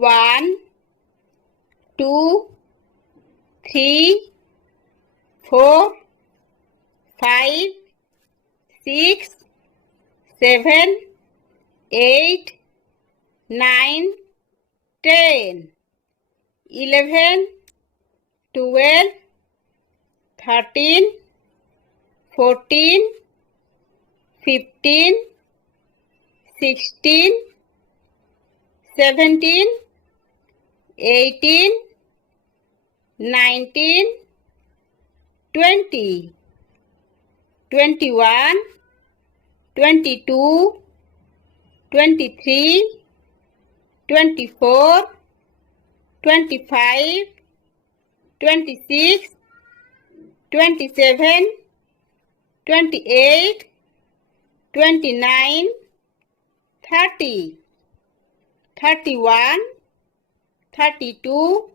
1 2 3 4 5 6 7 8 9 10 11 12 13 14 15 16 17 18 19 20 21 22 23 24 25 26 27 28 29 30 31 32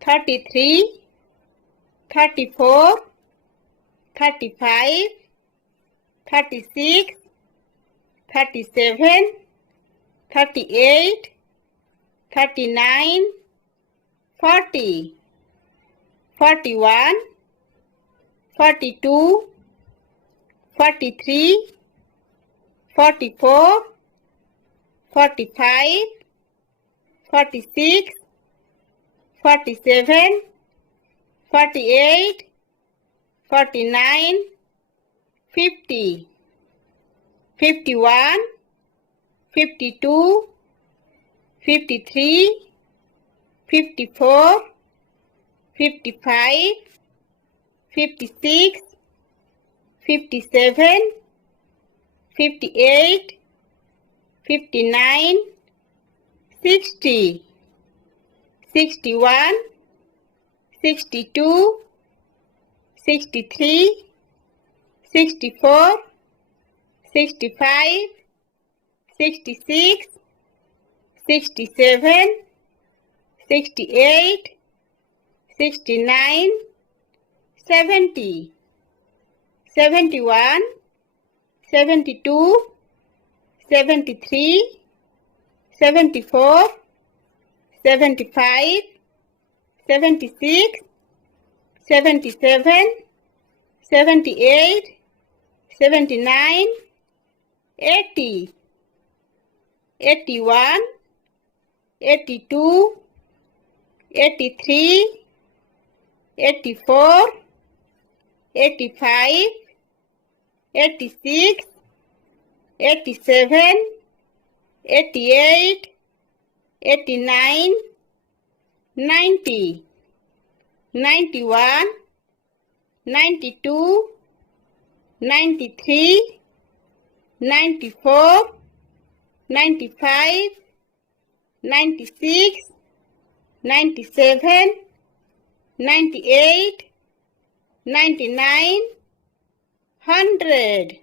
33 34 35 36 37 38 39 40 41 42 43 44 45 46 47 48 49 50 51 52 53 54 55 56 57 58 59 60 61 62 63 64 65 66 67 68 69 70 71 72 73 74 75 76 77 78 79 80 81 82 83 84 85 86 87 88 89 90 91 92 93 94 95 96 97 98 99 100